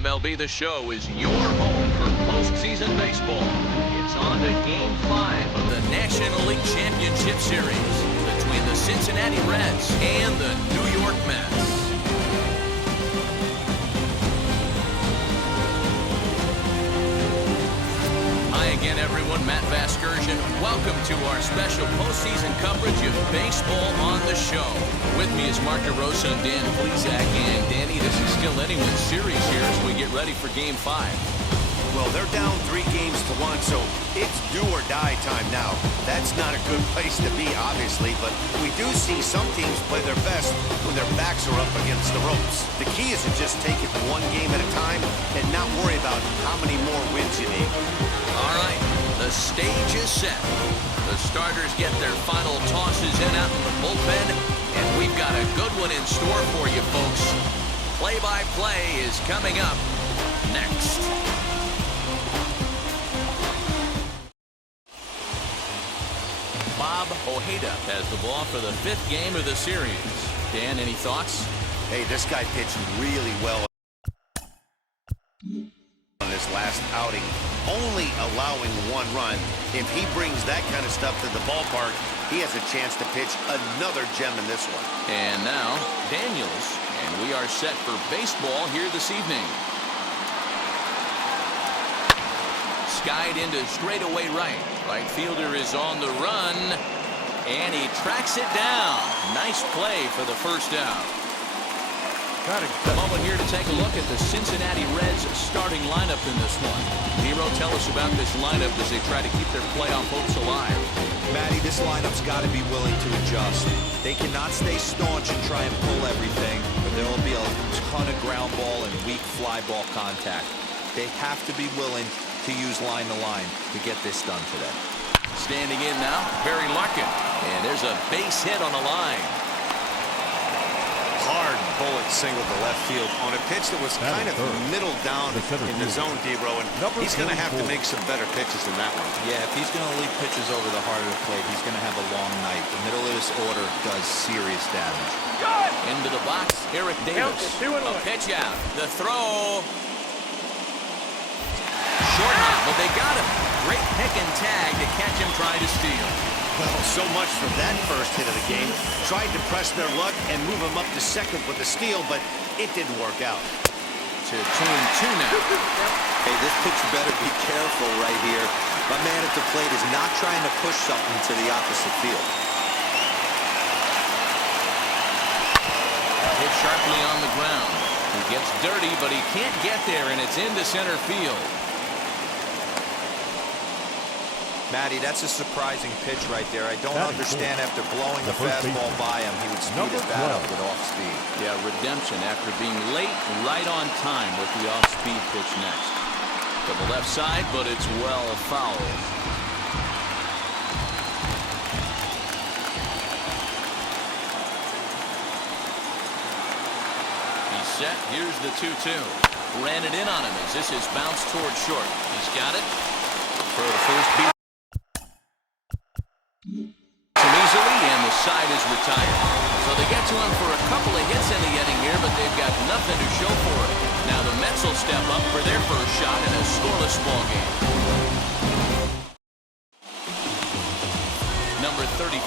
MLB The Show is your home for postseason baseball. It's on to Game 5 of the National League Championship Series between the Cincinnati Reds and the New York Mets. Hi again, everyone. Matt Vasgersian. Welcome to our special postseason coverage of Baseball on the Show. With me is Mark DeRosa and Dan Plesac. And Danny, this is still anyone's series here as we get ready for Game 5. Well, they're down 3 games to 1, so it's do or die time now. That's not a good place to be, obviously, but we do see some teams play their best when their backs are up against the ropes. The key is to just take it 1 game at a time and not worry about how many more wins you need. All right, the stage is set. The starters get their final tosses in out in the bullpen, and we've got a good one in store for you, folks. Play-by-play is coming up next. Bob Ojeda has the ball for the 5th game of the series. Dan, any thoughts? Hey, this guy pitched really well on this last outing, only allowing 1 run. If he brings that kind of stuff to the ballpark, he has a chance to pitch another gem in this one. And now, Daniels, and we are set for baseball here this evening. Skied into straightaway right. Right fielder is on the run, and he tracks it down. Nice play for the first out. Got a moment here to take a look at the Cincinnati Reds starting lineup in this one. Nero, tell us about this lineup as they try to keep their playoff hopes alive. Matty, this lineup's got to be willing to adjust. They cannot stay staunch and try and pull everything, but there will be a ton of ground ball and weak fly ball contact. They have to be willing to use line to line to get this done today. Standing in now, Barry Larkin. And there's a base hit on the line. Hard bullet single to left field on a pitch that was kind of middle down in the zone, D-Row, and he's going to have to make some better pitches than that one. Yeah, if he's going to lead pitches over the heart of the plate, he's going to have a long night. The middle of this order does serious damage. Into the box, Eric Davis. A pitch out. The throw. Short hop, but they got him. Great pick and tag to catch him trying to steal. Well, so much for that first hit of the game. Tried to press their luck and move him up to second with the steal, but it didn't work out. To 2-2 now. Hey, this pitcher better be careful right here. My man at the plate is not trying to push something to the opposite field. Hit sharply on the ground. He gets dirty, but he can't get there, and it's into center field. Matty, that's a surprising pitch right there. I don't understand after blowing the fastball by him, he would speed his bat up with off speed. Yeah, redemption after being late, right on time with the off-speed pitch next. To the left side, but it's well fouled. He's set. Here's the 2-2. Ran it in on him as this is bounced towards short. He's got it for the first beat. Easily, and the side is retired. So they get to him for a couple of hits in the inning here, but they've got nothing to show for it. Now the Mets will step up for their first shot in a scoreless ball game. Number 35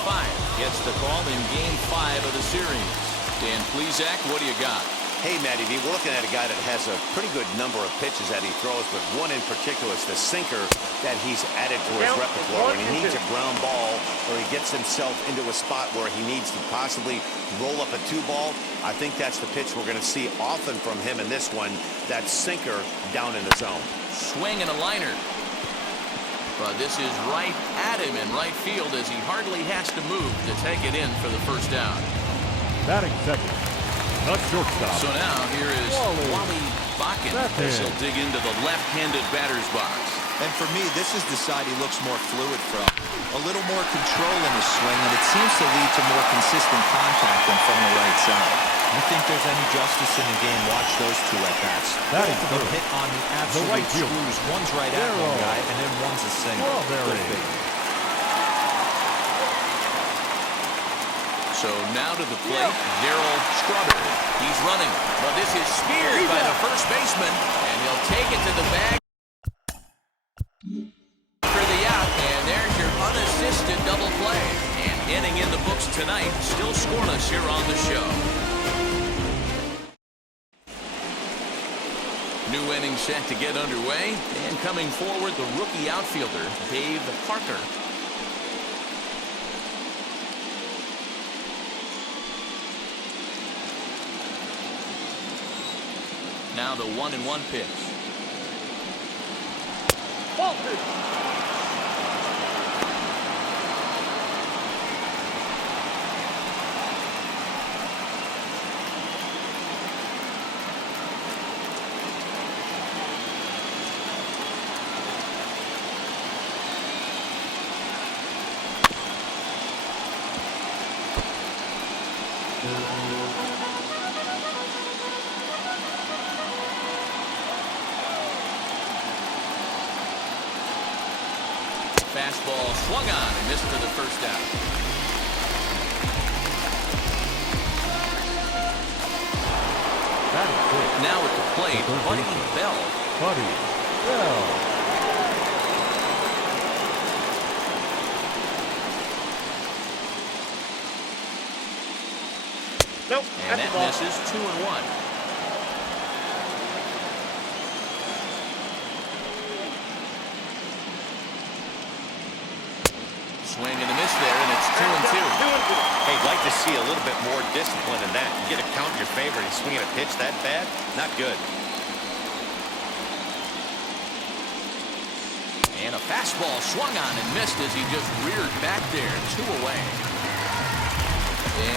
gets the call in Game 5 of the series. Dan Plesac, what do you got? Hey, Matty V, we're looking at a guy that has a pretty good number of pitches that he throws, but one in particular is the sinker that he's added to his repertoire. When he needs a ground ball or he gets himself into a spot where he needs to possibly roll up a 2-ball, I think that's the pitch we're going to see often from him in this one, that sinker down in the zone. Swing and a liner. But this is right at him in right field as he hardly has to move to take it in for the first down. Batting second. Not shortstop. So now here is Wally Bakken. He'll dig into the left-handed batter's box. And for me, this is the side he looks more fluid from. A little more control in his swing, and it seems to lead to more consistent contact than from the right side. You think there's any justice in the game? Watch those 2 at-bats. That is the hit on the absolute screws. One's right at one guy, and then one's a single. So now to the plate, Darryl Strawberry. He's running, but this is speared by the first baseman, and he'll take it to the bag for the out, and there's your unassisted double play. And inning in the books tonight, still scoreless here on the show. New inning set to get underway, and coming forward, the rookie outfielder, Dave Parker. Now the 1-1 pitch. Ball pitch. Fastball swung on and missed for the first out. Now at the plate, Buddy Bell. Nope. And that misses 2-1. Swing and a miss there, and it's 2-2. Hey, I'd like to see a little bit more discipline in that. You get a count in your favor and swinging a pitch that bad, not good. And a fastball swung on and missed as he just reared back there. 2 away.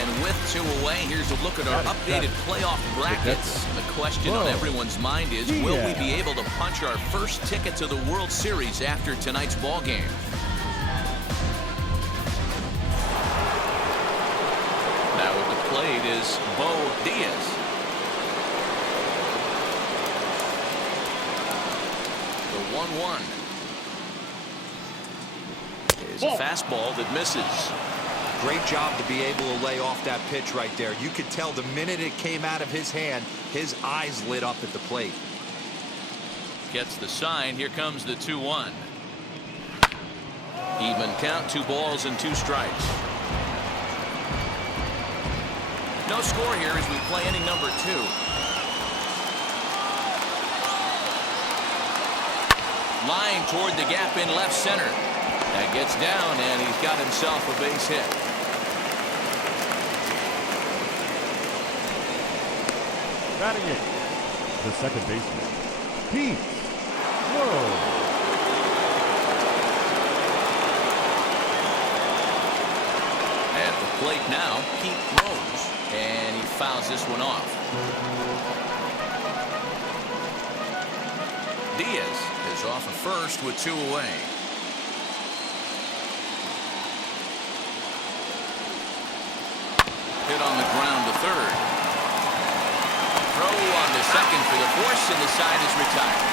And with 2 away, here's a look at our updated playoff brackets. The question on everyone's mind is, will we be able to punch our first ticket to the World Series after tonight's ball game? Now at the plate is Bo Diaz. The 1-1 is a fastball that misses. Great job to be able to lay off that pitch right there. You could tell the minute it came out of his hand, his eyes lit up at the plate. Gets the sign. Here comes the 2-1. Even count, 2 balls and 2 strikes. No score here as we play inning number 2. Line toward the gap in left center. That gets down, and he's got himself a base hit. Batting it, the second baseman, Pete Rose. At the plate now, Pete Rose. And he fouls this one off. Diaz is off of first with 2 away. Hit on the ground to third. Throw on to second for the force, and the side is retired.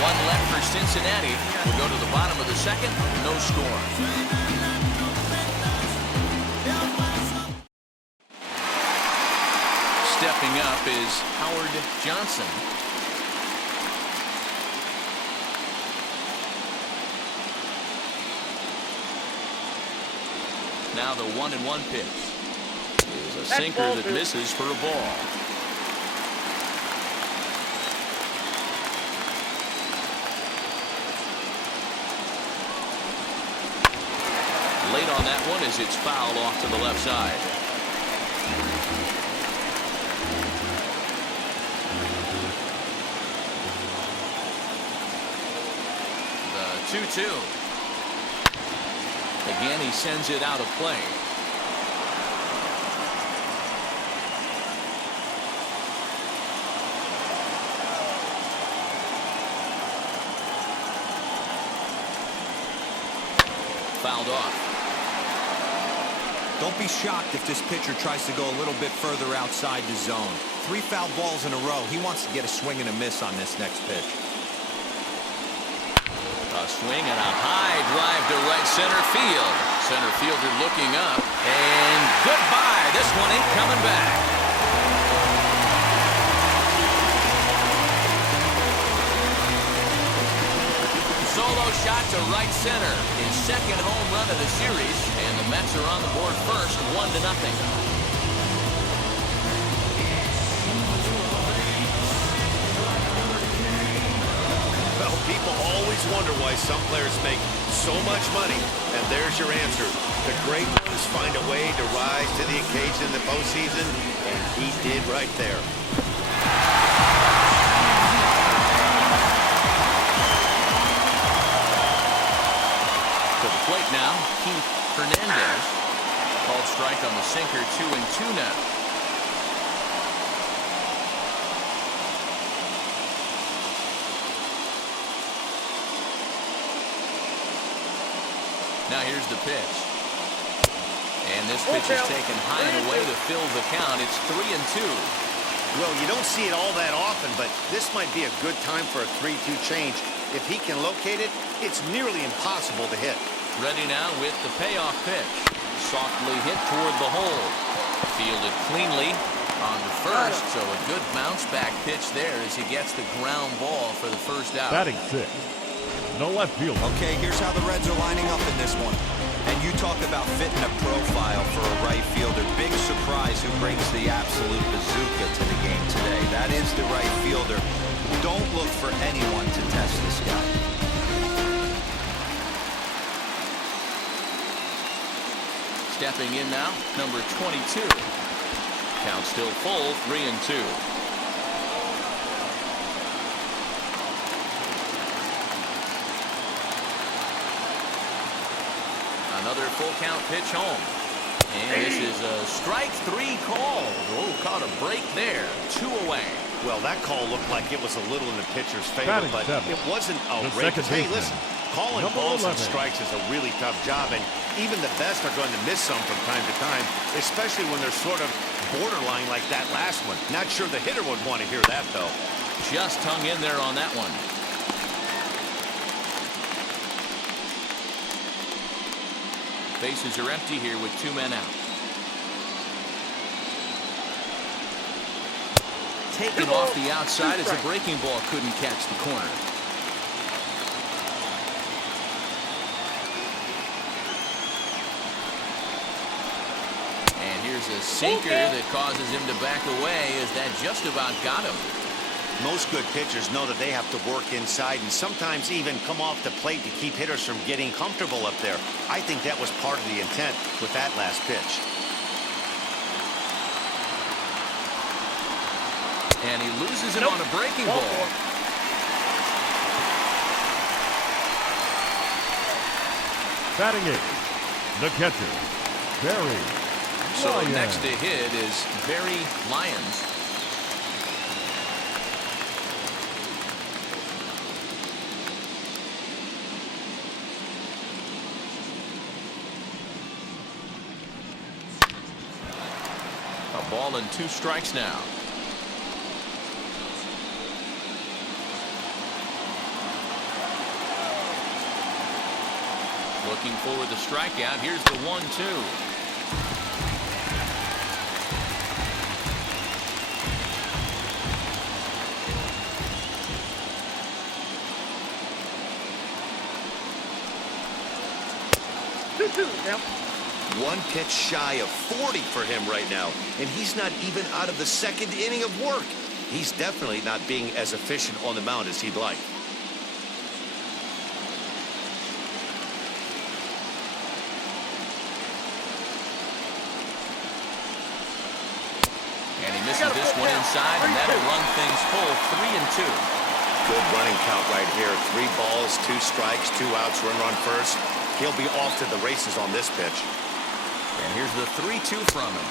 1 left for Cincinnati. We'll go to the bottom of the second. No score. Stepping up is Howard Johnson. Now the 1-1 pitch is a sinker that misses for a ball. Late on that one as it's fouled off to the left side. The 2-2. Again, he sends it out of play. Fouled off. Don't be shocked if this pitcher tries to go a little bit further outside the zone. 3 foul balls in a row. He wants to get a swing and a miss on this next pitch. A swing and a high drive to right center field. Center fielder looking up, and goodbye. This one ain't coming back. Solo shot to right center. His second home run of the series, and the Mets are on the board first, 1-0. Well, people always wonder why some players make so much money, and there's your answer. The great ones find a way to rise to the occasion in the postseason, and he did right there. To the plate now, Keith Hernandez. Called strike on the sinker, 2-2 now. Now here's the pitch. And this pitch is taken high and away to fill the count. It's 3-2. Well, you don't see it all that often, but this might be a good time for a 3-2 change. If he can locate it, it's nearly impossible to hit. Ready now with the payoff pitch. Softly hit toward the hole. Fielded cleanly on the first, so a good bounce back pitch there as he gets the ground ball for the first out. Batting sixth, no left field. Okay, here's how the Reds are lining up in this one. And you talk about fitting a profile for a right fielder. Big surprise who brings the absolute bazooka to the game today. That is the right fielder. Don't look for anyone to test this guy. Stepping in now, number 22. Count still full, 3-2. Another full count pitch home. And this is a strike 3 call. Oh, caught a break there. 2 away. Well, that call looked like it was a little in the pitcher's favor, Batting but seven. it wasn't The outrageous. second Hey, baseman, listen, calling number balls and 11. strikes is a really tough job, and even the best are going to miss some from time to time, especially when they're sort of borderline like that last one. Not sure the hitter would want to hear that, though. Just hung in there on that one. Bases are empty here with 2 men out. Taken off the outside as the breaking ball couldn't catch the corner. And here's a sinker that causes him to back away as that just about got him. Most good pitchers know that they have to work inside and sometimes even come off the plate to keep hitters from getting comfortable up there. I think that was part of the intent with that last pitch. And he loses him on a breaking ball. Batting eighth, the catcher, Barry So Lyons. next to hit is Barry Lyons. A ball and 2 strikes now. Looking for the strikeout. Here's the 1-2. One pitch shy of 40 for him right now, and he's not even out of the second inning of work. He's definitely not being as efficient on the mound as he'd like. And he misses this one inside, and that'll run things full, 3-2. Good running count right here. 3 balls, 2 strikes, 2 outs, run first. He'll be off to the races on this pitch. And here's the 3-2 from him.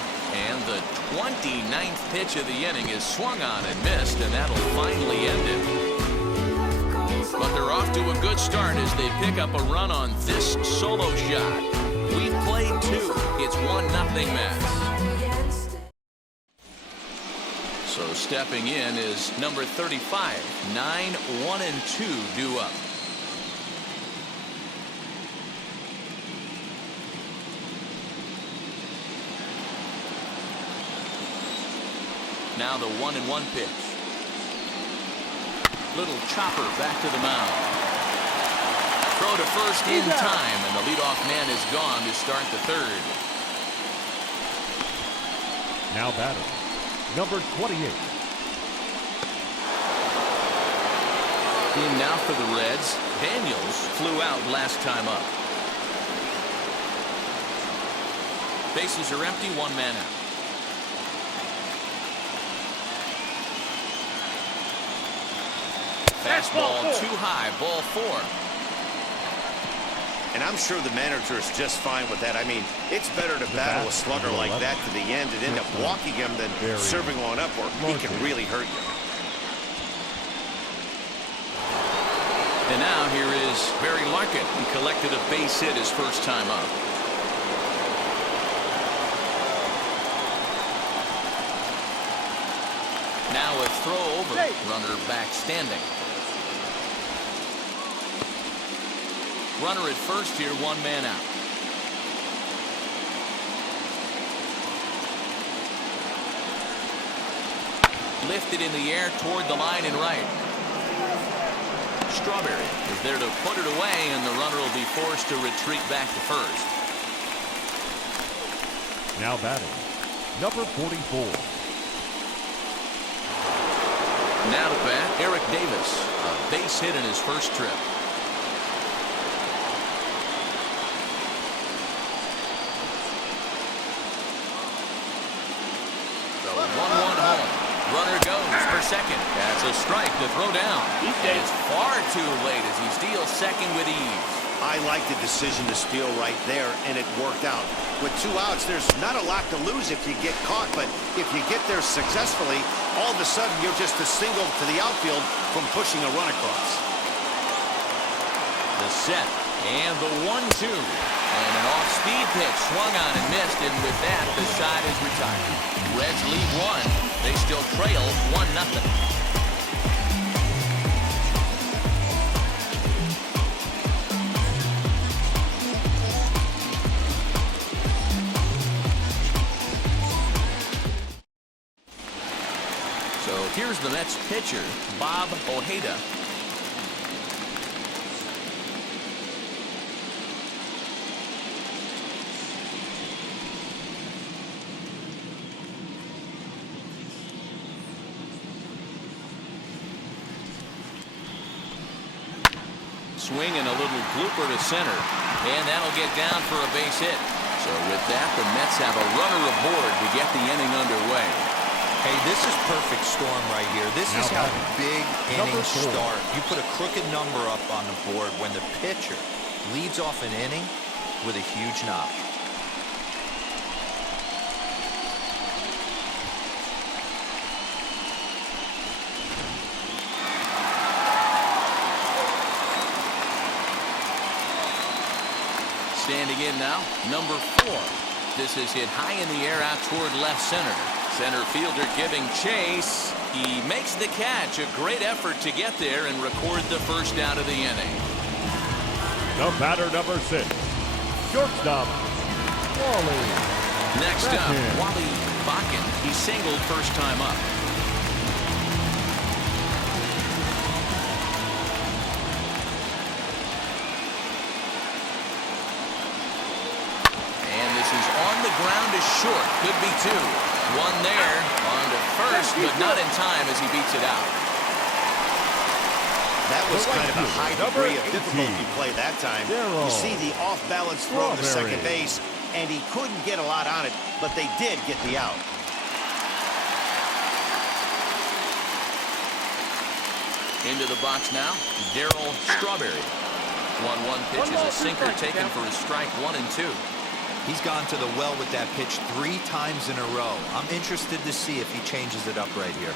And the 29th pitch of the inning is swung on and missed, and that'll finally end it. But they're off to a good start as they pick up a run on this solo shot. We've played 2. It's 1-0 Mets. So stepping in is number 35. 9-1-2 due up. Now the 1-1 pitch. Little chopper back to the mound. Throw to first in time, and the leadoff man is gone to start the third. Now batting, number 28. In now for the Reds. Daniels flew out last time up. Bases are empty, one man out. Fastball too high, ball 4. And I'm sure the manager is just fine with that. I mean, it's better to battle a slugger like that to the end and end up walking him than serving one up, or he can really hurt you. And now here is Barry Larkin. He collected a base hit his first time up. Now a throw over. Runner back standing. Runner at first here, one man out. Lifted in the air toward the line and right. Strawberry is there to put it away, and the runner will be forced to retreat back to first. Now batting, number 44. Now to bat, Eric Davis. A base hit in his first trip. The 1-1 home. Runner goes for second. That's a strike to throw down. It's far too late as he steals second with ease. I like the decision to steal right there, and it worked out. With 2 outs, there's not a lot to lose if you get caught, but if you get there successfully, all of a sudden you're just a single to the outfield from pushing a run across. The set and the 1-2. And an off-speed pitch swung on and missed, and with that, the side is retired. Reds lead 1. They still trail 1-0. So here's the Mets pitcher, Bob Ojeda. Swing and a little blooper to center, and that'll get down for a base hit. So with that, the Mets have a runner aboard to get the inning underway. Hey, this is perfect storm right here. This is how big innings start. You put a crooked number up on the board when the pitcher leads off an inning with a huge knock. Standing in now, number 4. This is hit high in the air out toward left center. Center fielder giving chase. He makes the catch. A great effort to get there and record the first out of the inning. The batter, number 6. Shortstop, Wally. Next up, Wally Bakken. He singled first time up. On the ground is short. Could be 2. One there. On to first, but not in time as he beats it out. That was kind of a high degree of difficulty play that time. You see the off-balance throw to second base, and he couldn't get a lot on it, but they did get the out. Into the box now, Darryl Strawberry. 1-1 pitch is a sinker taken for a strike 1 and 2. He's gone to the well with that pitch 3 times in a row. I'm interested to see if he changes it up right here.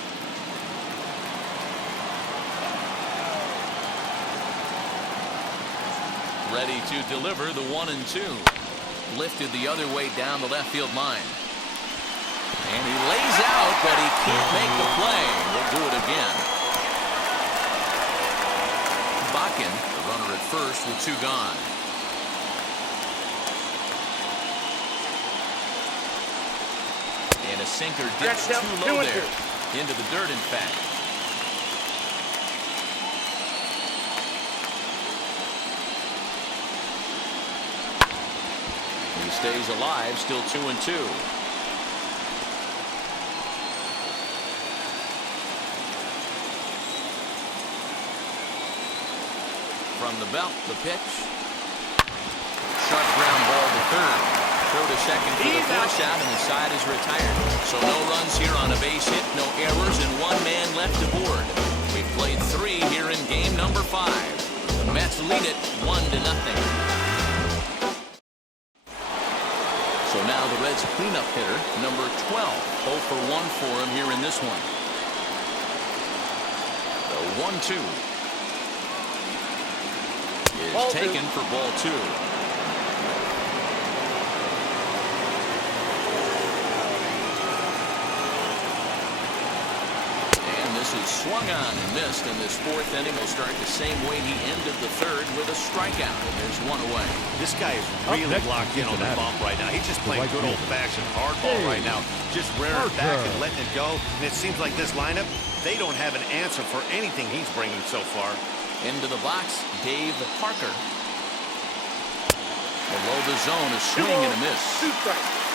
Ready to deliver the 1 and 2. Lifted the other way down the left field line. And he lays out, but he can't make the play. We'll do it again. Bakken, the runner at first with 2 gone. And a sinker dips too low there. into the dirt, in fact. He stays alive, still 2-2. From the belt, the pitch. Sharp ground ball to third. Throw to second for the force out, and the side is retired. So no runs here on a base hit, no errors, and one man left aboard. We've played 3 here in game number 5. The Mets lead it 1-0. So now the Reds cleanup hitter, number 12. 0 for 1 for him here in this one. The 1-2 is taken for ball 2. Swung on and missed, and this 4th inning will start the same way he ended the 3rd, with a strikeout, and there's 1 away. This guy is really locked in on the bump right now. He's just playing good old-fashioned hardball right now, just rearing it back and letting it go. And it seems like this lineup, they don't have an answer for anything he's bringing so far. Into the box, Dave Parker. Below the zone, a swing and a miss.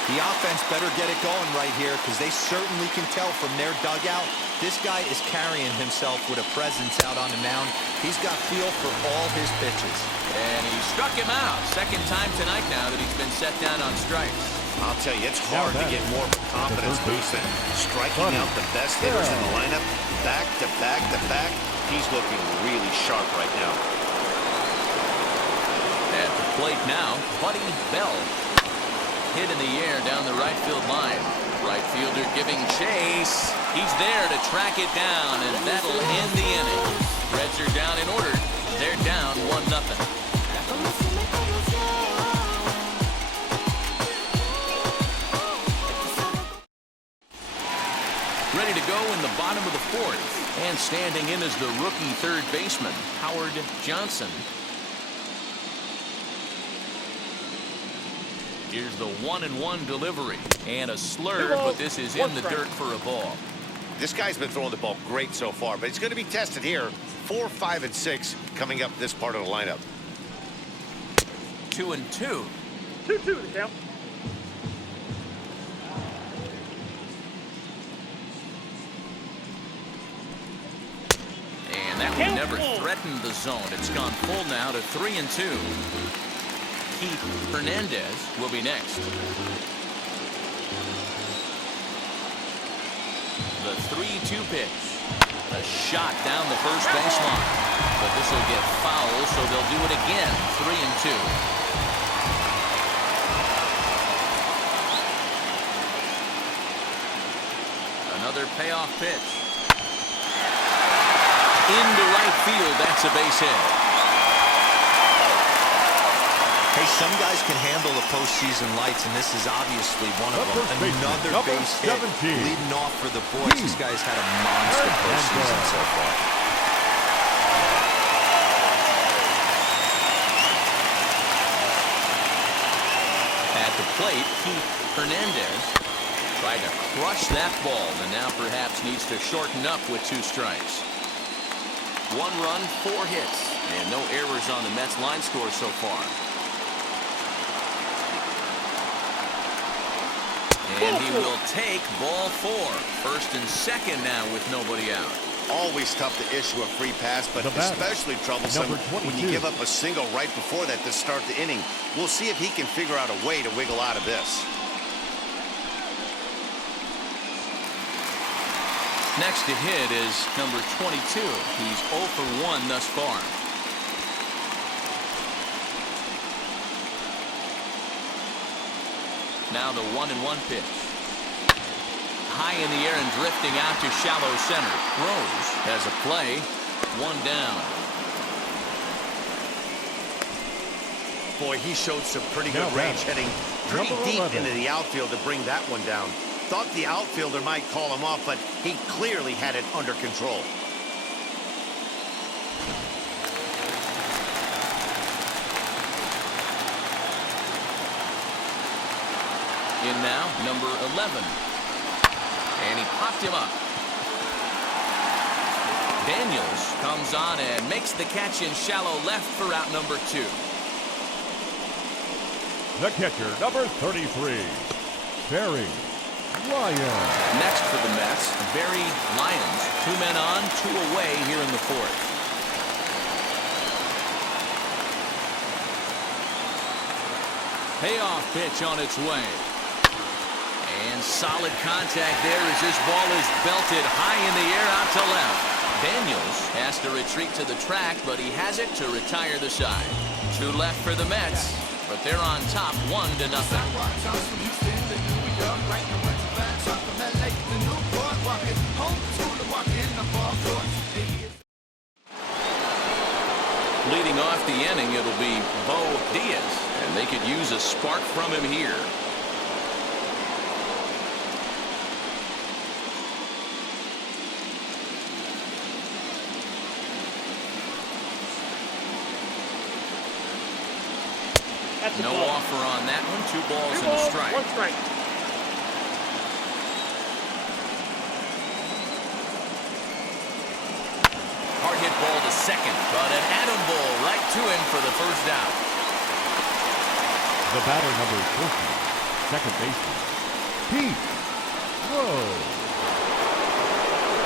The offense better get it going right here, because they certainly can tell from their dugout this guy is carrying himself with a presence out on the mound. He's got feel for all his pitches. And he struck him out. 2nd time tonight now that he's been set down on strikes. I'll tell you, it's hard to get more confidence boost than striking out the best hitters in the lineup. Back to back to back. He's looking really sharp right now. At the plate now, Buddy Bell. Hit in the air down the right field line. Right fielder giving chase. He's there to track it down, and that'll end the inning. Reds are down in order. They're down 1-0. Ready to go in the bottom of the 4th. And standing in is the rookie 3rd baseman, Howard Johnson. Here's the 1-1 delivery. And a slurve, but this is in the dirt for a ball. This guy's been throwing the ball great so far, but he's going to be tested here. 4, 5, and 6 coming up this part of the lineup. 2-2. 2-2 the count. And that one never threatened the zone. It's gone full now to 3-2. Keith Hernandez will be next. The 3-2 pitch. A shot down the first baseline. But this will get foul, so they'll do it again. 3-2. Another payoff pitch. Into right field. That's a base hit. Hey, some guys can handle the postseason lights, and this is obviously one of them. Another base hit leading off for the boys. This guy's had a monster postseason so far. At the plate, Keith Hernandez tried to crush that ball, and now perhaps needs to shorten up with 2 strikes. 1 run, 4 hits, and no errors on the Mets line score so far. And he will take ball 4. 1st and 2nd now with nobody out. Always tough to issue a free pass, but especially troublesome when you give up a single right before that to start the inning. We'll see if he can figure out a way to wiggle out of this. Next to hit is number 22. He's 0 for 1 thus far. Now the 1-1 pitch. High in the air and drifting out to shallow center. Rose has a play. 1 down. Boy, he showed some pretty good range, hitting pretty deep into the outfield to bring that one down. Thought the outfielder might call him off, but he clearly had it under control. In now, number 11. And he popped him up. Daniels comes on and makes the catch in shallow left for out number 2. The catcher, number 33, Barry Lyons. Next for the Mets, Barry Lyons. 2 men on, 2 away here in the 4th. Payoff pitch on its way. And solid contact there as this ball is belted high in the air out to left. Daniels has to retreat to the track, but he has it to retire the side. 2 left for the Mets, but they're on top 1-0. Leading off the inning, it'll be Bo Diaz, and they could use a spark from him here. No offer on that one. 2 balls and a strike. 1 strike. Hard hit ball to second, but an atom ball right to him for the first out. The batter, number 14, second baseman, Pete Rose.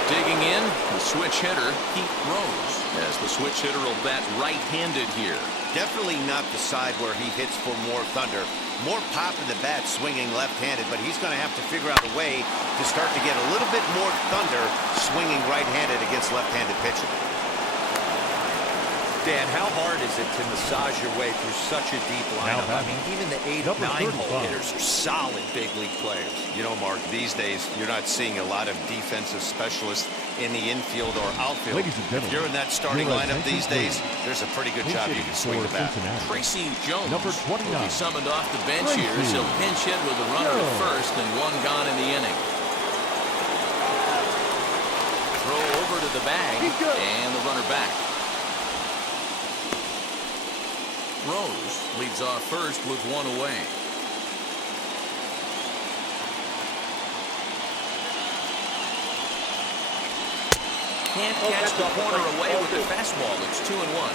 Digging in, the switch hitter, Pete Rose, as the switch hitter will bat right-handed here. Definitely not the side where he hits for more thunder. More pop in the bat swinging left-handed, but he's going to have to figure out a way to start to get a little bit more thunder swinging right-handed against left-handed pitching. Dan, how hard is it to massage your way through such a deep lineup? I mean, even the 8 or 9 hole hitters are solid big league players. You know, Mark, these days you're not seeing a lot of defensive specialists in the infield or outfield. Ladies and gentlemen, if you're in that starting lineup these days, there's a pretty good job you can swing the bat. Tracy Jones number 29, will be summoned off the bench here as he'll pinch hit with a runner at first and 1 gone in the inning. Throw over to the bag and the runner back. Rose leads off first with 1 away. Can't catch the corner away with the fastball. It's 2-1.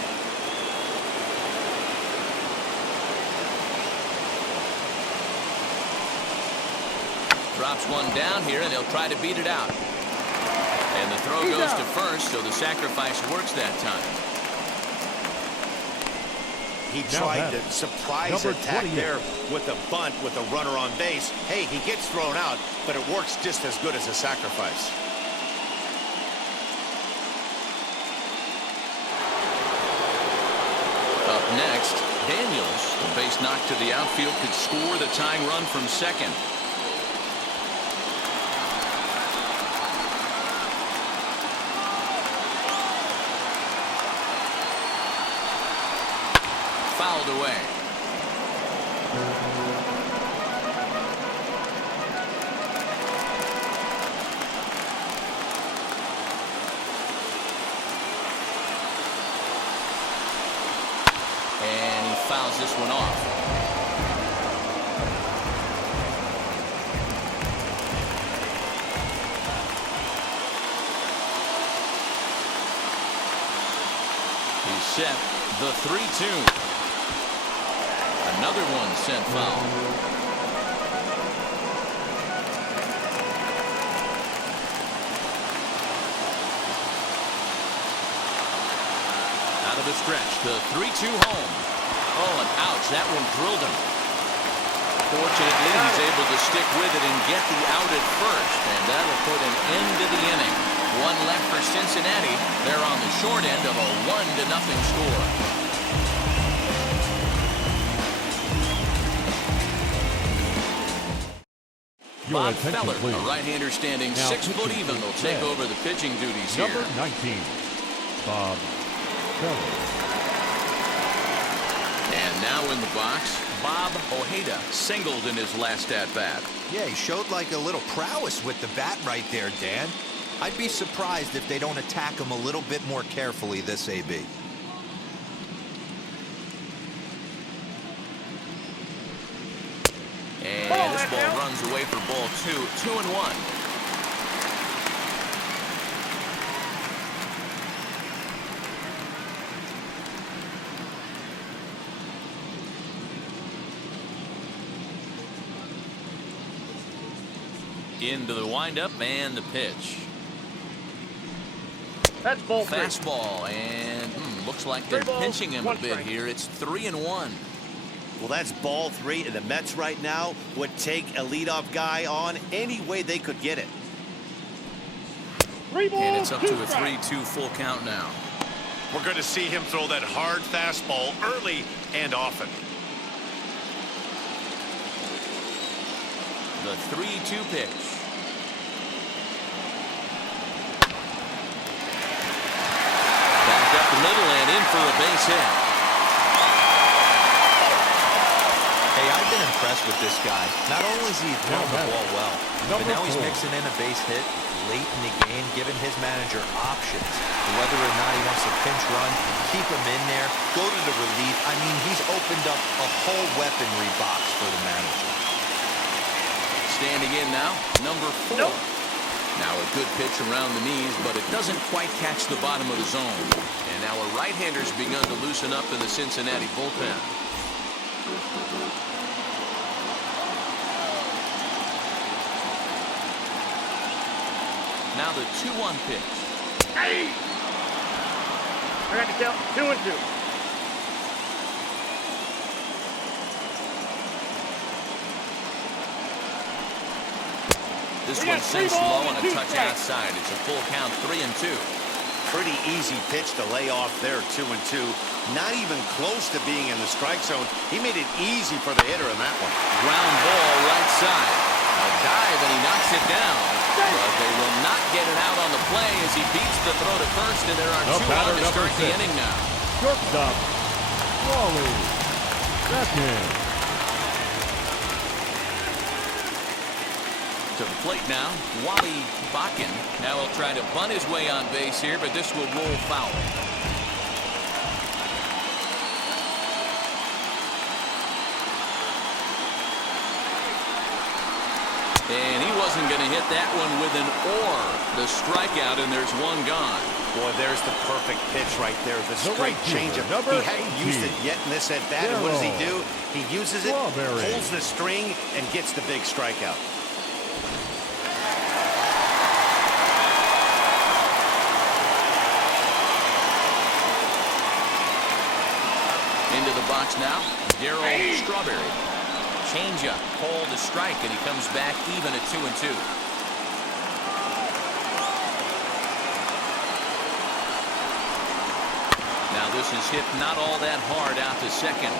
Drops 1 down here, and he'll try to beat it out. And the throw goes to first, so the sacrifice works that time. He tried to surprise attack there with a bunt with a runner on base. Hey, he gets thrown out, but it works just as good as a sacrifice. Up next, Daniels, a base knock to the outfield, could score the tying run from second. Fouled away. And he fouls this one off. He's set the 3-2. Another one sent foul. Out of the stretch, the 3-2 home. Oh, and ouch, that one drilled him. Fortunately, he's able to stick with it and get the out at first, and that'll put an end to the inning. 1 left for Cincinnati. They're on the short end of a 1-0 score. Bob Feller, a right-hander standing 6 foot even, will take over the pitching duties here. Number 19, Bob Feller. And now in the box, Bob Ojeda singled in his last at-bat. Yeah, he showed like a little prowess with the bat right there, Dan. I'd be surprised if they don't attack him a little bit more carefully this AB. And this ball runs away for ball 2, 2-1. Into the windup and the pitch. That's ball three. Fastball, and looks like they're pinching him a bit here. It's 3-1. Well, that's ball three, and the Mets right now would take a leadoff guy on any way they could get it. And it's up to a 3-2 full count now. We're going to see him throw that hard fastball early and often. The 3-2 pitch. Back up the middle and in for a base hit. Hey, I've been impressed with this guy. Not only is he throwing the ball well, but now he's mixing in a base hit late in the game, giving his manager options. Whether or not he wants to pinch run, keep him in there, go to the relief. I mean, he's opened up a whole weaponry box for the manager. Standing in now, number 4. Nope. Now a good pitch around the knees, but it doesn't quite catch the bottom of the zone. And now a right-hander's begun to loosen up in the Cincinnati bullpen. Now the 2-1 pitch. Hey! I got to count 2-2. This one sinks low and a touch outside. It's a full count, 3-2. Pretty easy pitch to lay off there, 2-2. Not even close to being in the strike zone. He made it easy for the hitter in that one. Ground ball right side. A dive and he knocks it down. But they will not get it out on the play as he beats the throw to first, and there are 2 on to start the inning now. Shortstop, Wally Beckham. To the plate now, Wally Bakken. Now he'll try to bunt his way on base here, but this will roll foul. And he wasn't going to hit that one with an or. The strikeout, and there's one gone. Boy, there's the perfect pitch right there. The straight changeup. He hadn't used it yet in this at-bat, and what does he do? He uses it, pulls the string, and gets the big strikeout. Into the box now, Darryl Strawberry. Changeup, called to strike, and he comes back even at 2-2. Now this is hit not all that hard out to second.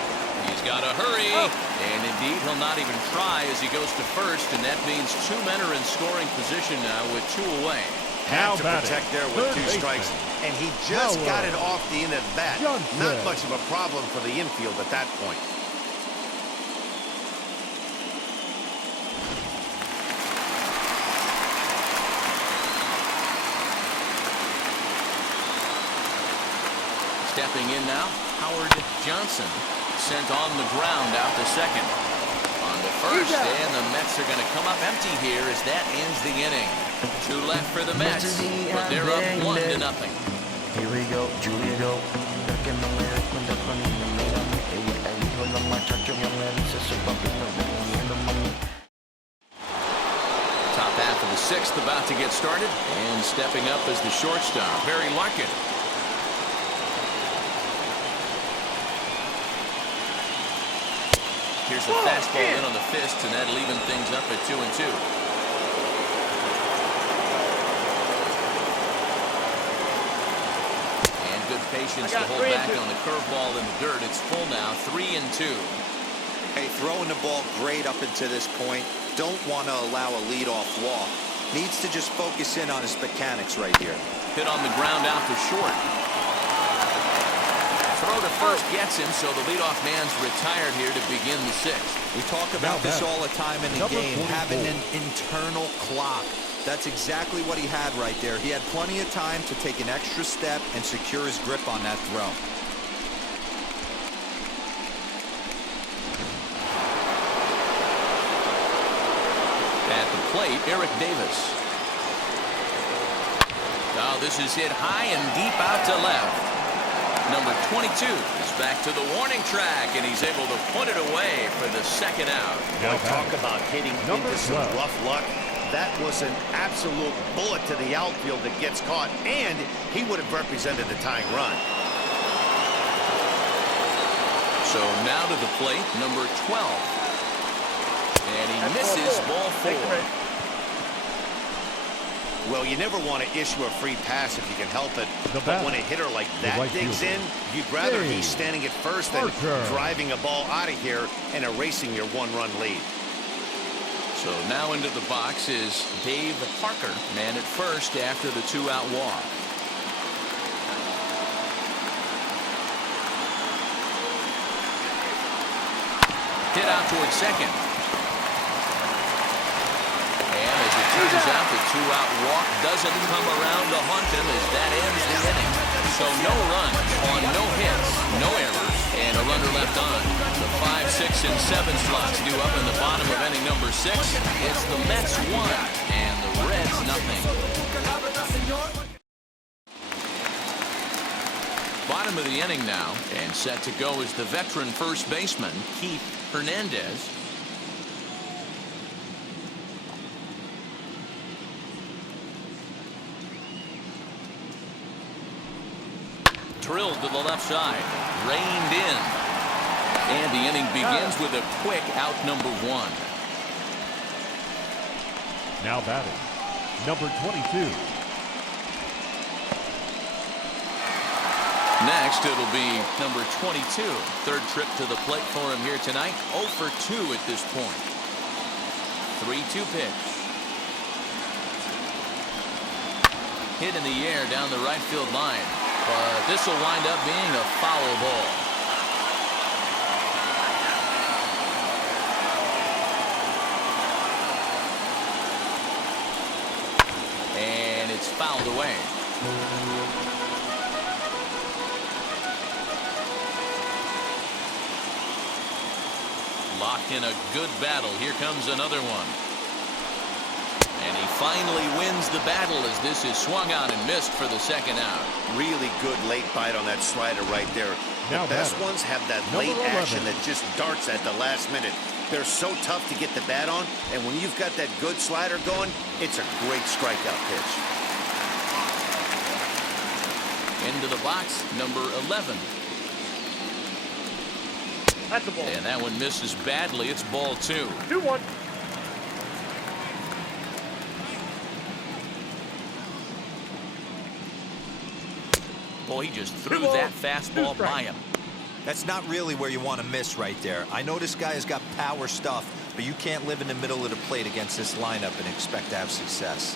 He's got to hurry, and indeed he'll not even try as he goes to first, and that means 2 men are in scoring position now with 2 away. Had to protect there with 2 strikes, and he just got it off the end of the bat. Not much of a problem for the infield at that point. Stepping in now, Howard Johnson sent on the ground out to second. On to first, and the Mets are going to come up empty here as that ends the inning. 2 left for the Mets, but they're up 1-0. Here we go, Julio. Top half of the 6th about to get started, and stepping up as the shortstop, Barry Larkin. Here's a fastball in on the fist, and that'll even things up at 2-2. And good patience to hold back on the curveball in the dirt. It's full now, 3-2. Hey, throwing the ball great up until this point. Don't want to allow a leadoff walk. Needs to just focus in on his mechanics right here. Hit on the ground out to short. Throw to first gets him, so the leadoff man's retired here to begin the 6th. We talk about this all the time in the game, having an internal clock. That's exactly what he had right there. He had plenty of time to take an extra step and secure his grip on that throw. At the plate, Eric Davis. Now this is hit high and deep out to left. Number 22 is back to the warning track, and he's able to put it away for the 2nd out. Talk about hitting into some rough luck. that was an absolute bullet to the outfield that gets caught, and he would have represented the tying run. So now to the plate, number 12. And he misses ball 4. Well, you never want to issue a free pass if you can help it. But when a hitter like that digs in, you'd rather he's standing at first than driving a ball out of here and erasing your one-run lead. So now into the box is Dave Parker, man at first after the 2-out walk. Hit out towards second. And as it turns out, the 2-out walk doesn't come around to haunt him as that ends the inning. So no runs on no hits, no errors, and a runner left on. The 5, 6, and 7 slots due up in the bottom of inning number 6. It's the Mets 1 and the Reds nothing. Bottom of the inning now, and set to go is the veteran first baseman, Keith Hernandez. Drilled to the left side, reined in. And the inning begins with a quick out number 1. Now batting, number 22. Next, it'll be number 22. Third trip to the plate for him here tonight. 0 for 2 at this point. 3-2 pitch. Hit in the air down the right field line. But this will wind up being a foul ball. And it's fouled away. Locked in a good battle. Here comes another one. And he finally wins the battle as this is swung out and missed for the second out. Really good late bite on that slider right there. The best ones have that late action that just darts at the last minute. They're so tough to get the bat on, and when you've got that good slider going, it's a great strikeout pitch. Into the box, number 11. That's a ball. And that one misses badly. It's ball 2. 2-1. Boy, he just threw that fastball by him. That's not really where you want to miss right there. I know this guy has got power stuff, but you can't live in the middle of the plate against this lineup and expect to have success.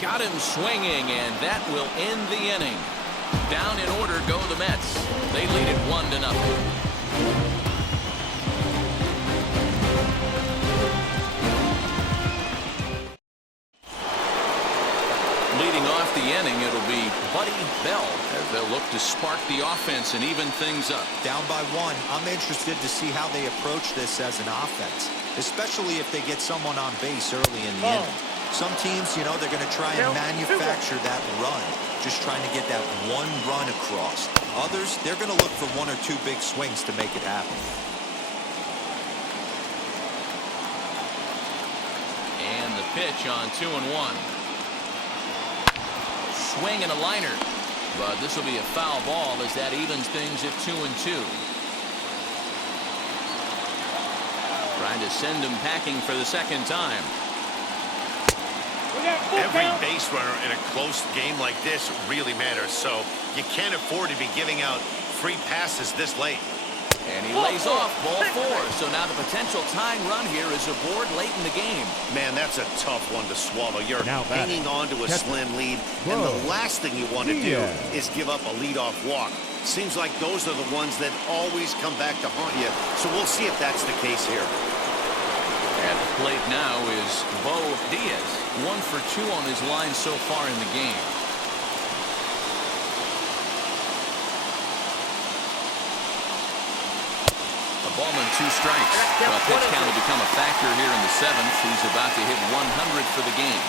Got him swinging, and that will end the inning. Down in order go the Mets. They lead it 1-0. Leading off the inning, it'll be Buddy Bell as they'll look to spark the offense and even things up. Down by 1, I'm interested to see how they approach this as an offense, especially if they get someone on base early in the inning. Some teams, you know, they're going to try and manufacture that run, just trying to get that one run across. Others, they're going to look for 1 or 2 big swings to make it happen. And the pitch on 2-1. Swing and a liner, but this will be a foul ball as that evens things at 2-2. Trying to send him packing for the second time. Every base runner in a close game like this really matters, so you can't afford to be giving out free passes this late. And he lays off ball 4. So now the potential tying run here is aboard late in the game. Man, that's a tough one to swallow. You're hanging on to a slim lead, and the last thing you want to do is give up a leadoff walk. Seems like those are the ones that always come back to haunt you. So we'll see if that's the case here. At the plate now is Bo Diaz. 1 for 2 on his line so far in the game. A ball and 2 strikes. Well, pitch count will become a factor here in the 7th. He's about to hit 100 for the game.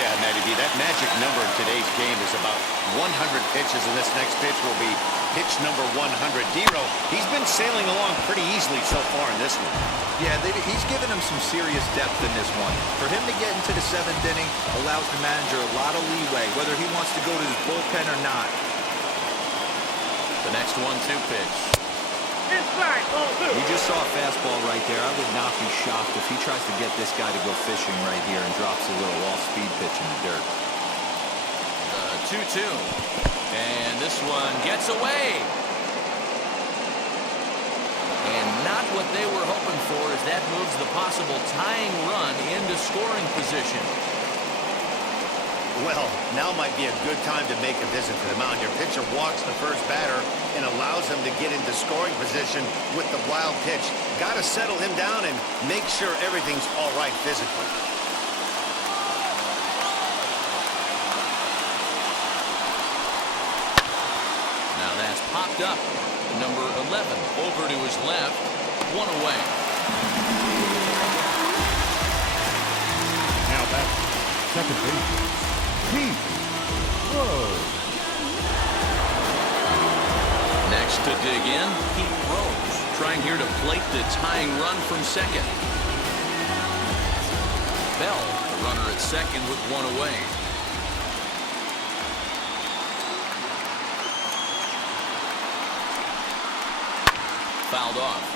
Yeah, Matty B, that magic number in today's game is about 100 pitches, and this next pitch will be pitch number 100. Dero, he's been sailing along pretty easily so far in this one. Yeah, he's given him some serious depth in this one. For him to get into the 7th inning allows the manager a lot of leeway, whether he wants to go to his bullpen or not. The next 1-2 pitch. Inside, ball 2. You just saw a fastball right there. I would not be shocked if he tries to get this guy to go fishing right here and drops a little off-speed pitch in the dirt. The 2-2. And this one gets away. And not what they were hoping for, as that moves the possible tying run into scoring position. Well, now might be a good time to make a visit to the mound. Your pitcher walks the first batter and allows him to get into scoring position with the wild pitch. Got to settle him down and make sure everything's all right physically. Now that's popped up. Number 11 over to his left. 1 away. Now back, second base. Pete Rose. Next to dig in, Pete Rose, trying here to plate the tying run from second. Bell, the runner at second with 1 away. Fouled off.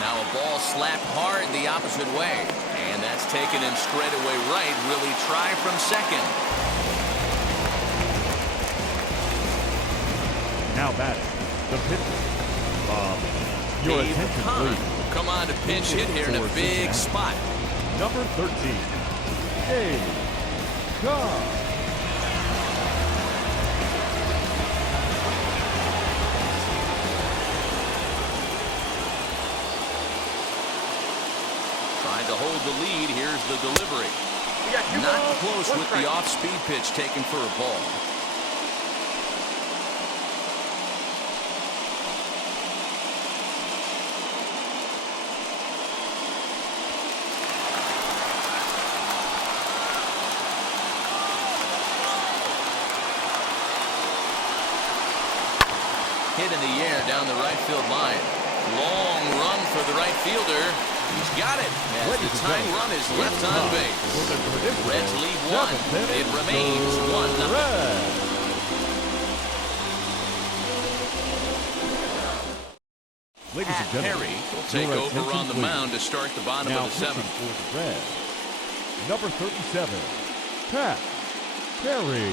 Now a ball slapped hard the opposite way. And that's taken in straightaway right. Really try from second. Now batting, the pitcher. Your Dave attention, Kahn please. will come on to pinch hit here in a For big Cincinnati. spot. Number 13, Dave Kahn. Trying to hold the lead. Here's the delivery. We got 2 Not balls, close 1 with strike. the off-speed pitch taken for a ball. Hit in the air down the right field line. Long run for the right fielder. He's got it as the tying run is left on base. Reds lead 1. It remains 1-0. Ladies and gentlemen, Perry will take your over attention, on the please. mound to start the bottom Now of the pitching 7th. for the Reds, number 37, Pat Perry.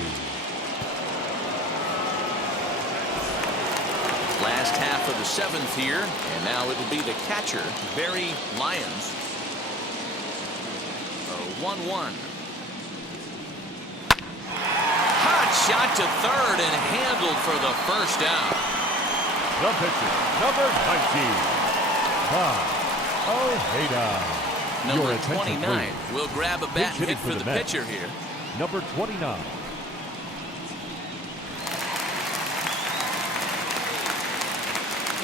Last half of the 7th here, and now it will be the catcher, Barry Lyons. 1-1. Hot shot to third and handled for the first out. The pitcher, number 19, Bob Ojeda. Number Your attention, 29 please. will grab a bat Pitch hit hitting for the Mets. pitcher here. Number 29,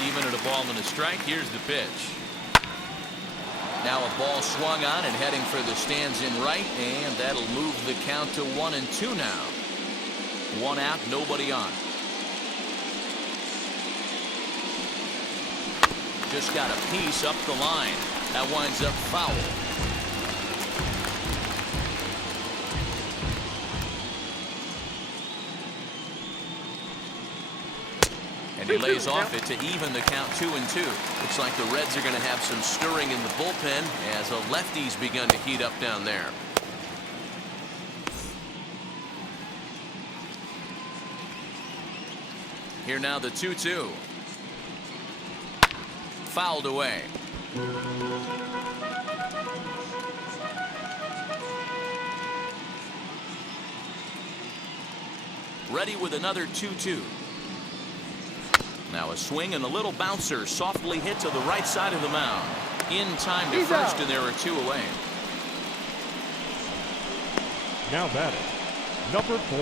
Even at a ball and a strike, here's the pitch. Now a ball swung on and heading for the stands in right, and that'll move the count to 1-2 now. 1 out, nobody on. Just got a piece up the line. That winds up foul. And he lays off it to even the count 2-2. Looks like the Reds are going to have some stirring in the bullpen as a lefty's begun to heat up down there. Here now the 2-2. Fouled away. Ready with another 2-2. Now a swing and a little bouncer softly hit to the right side of the mound. In time to first, and there are 2 away. now batting, number 4,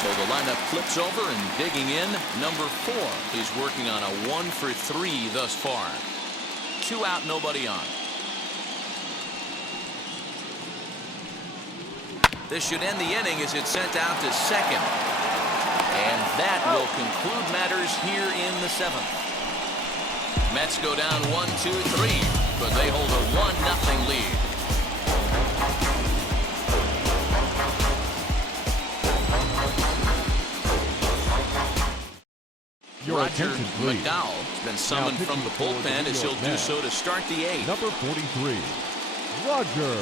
So the lineup flips over, and digging in, number 4. He's working on a 1 for 3 thus far. 2 out, nobody on. This should end the inning as it's sent out to second. And that will conclude matters here in the 7th. Mets go down 1-2-3, but they hold a 1-0 lead. Roger McDowell has been summoned from the bullpen as he'll do so to start the 8th. Number 43, Roger